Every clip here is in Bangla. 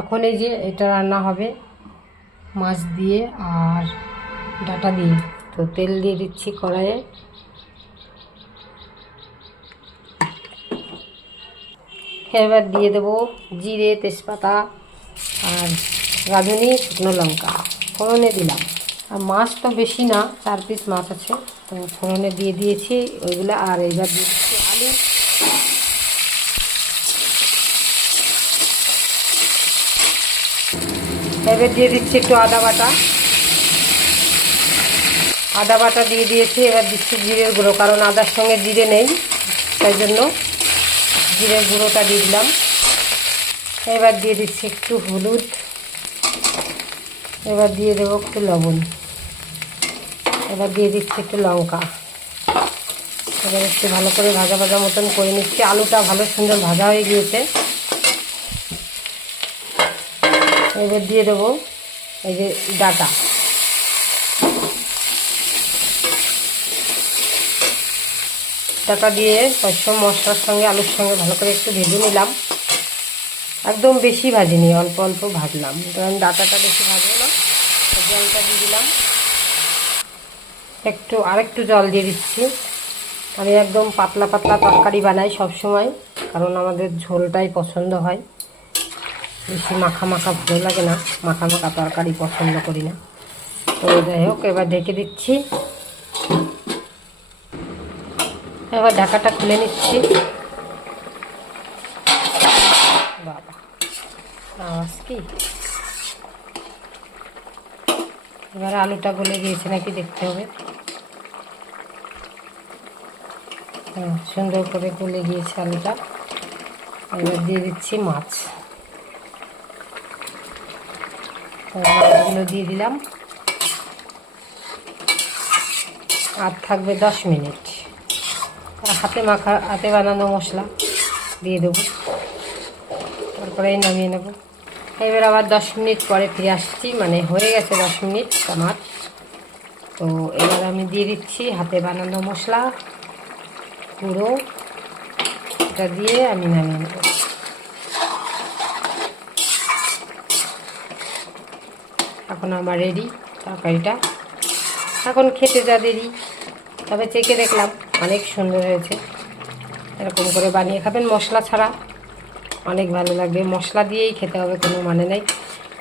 এখন এই যে এটা রান্না হবে মাছ দিয়ে আর ডাঁটা দিয়ে। তো তেল দিয়ে দিচ্ছি কড়াইয়ে। এবার দিয়ে দেবো জিরে, তেজপাতা আর রাঁধুনি, শুকনো লঙ্কা ফোড়নে দিলাম। আর মাছ তো বেশি না, 4 পিস মাছ আছে, তো ফোড়নে দিয়ে দিয়েছি ওইগুলো। আর এবার দিয়ে দিচ্ছি আলু, এবার দিয়ে দিচ্ছি একটু আদা বাটা দিয়ে দিয়েছি। এবার দিচ্ছি জিরের গুঁড়ো, কারণ আদার সঙ্গে জিরে নেই, তাই জন্য জিরের গুঁড়োটা দিয়ে দিলাম। এবার দিয়ে দিচ্ছি একটু হলুদ, এবার দিয়ে দেবো একটু লবণ, এবার দিয়ে দিচ্ছি একটু লঙ্কা। এবার একটু ভালো করে ভাজা মতন করে নিচ্ছি। আলুটা ভালো সুন্দর ভাজা হয়ে গিয়েছে। এবার দিয়ে দেবো এই যে ডাঁটা, দিয়ে সব মশলার সঙ্গে আলুর সঙ্গে ভালো করে একটু ভেজে নিলাম। একদম বেশি ভাজিনি, অল্প অল্প ভাজলাম, কারণ ডাঁটাটা বেশি ভাজবো না। জলটা দিয়ে দিলাম, আরেকটু জল দিয়ে দিচ্ছি। আমি একদম পাতলা তরকারি বানাই সব সময়, কারণ আমাদের ঝোলটাই পছন্দ হয়, বেশি মাখা ভালো লাগে না, মাখা তরকারি পছন্দ করি না। তো যাই হোক, এবার ঢেকে দিচ্ছি। এবার ঢাকাটা খুলে নিচ্ছি। বাবা, আওয়াজ কি! এবার আলুটা গলে গিয়েছে নাকি দেখতে হবে। হ্যাঁ, সুন্দর করে গলে গিয়েছে আলুটা। এবার দিয়ে দিচ্ছি মাছগুলো দিয়ে দিলাম। আর থাকবে 10 মিনিট। হাতে বানানো মশলা দিয়ে দেবো, তারপরে নামিয়ে নেব। এবার আবার 10 মিনিট পরে ফিরে আসছি, মানে হয়ে গেছে 10 মিনিট আমার। তো এবার আমি দিয়ে দিচ্ছি হাতে বানানো মশলা পুরো, এটা দিয়ে আমি নামিয়ে নেব। এখন আমার রেডি তরকারিটা। এখন খেতে যা দেরি, তবে চেখে দেখলাম অনেক সুন্দর হয়েছে। এরকম করে বানিয়ে খাবেন, মশলা ছাড়া অনেক ভালো লাগবে। মশলা দিয়েই খেতে হবে, কোনো মানে নেই।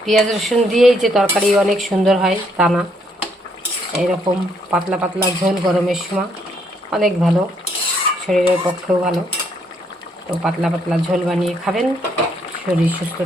পেঁয়াজ রসুন দিয়েই যে তরকারি অনেক সুন্দর হয় তা না, এরকম পাতলা ঝোল গরমের সময় অনেক ভালো, শরীরের পক্ষেও ভালো। তো পাতলা ঝোল বানিয়ে খাবেন, শরীর সুস্থ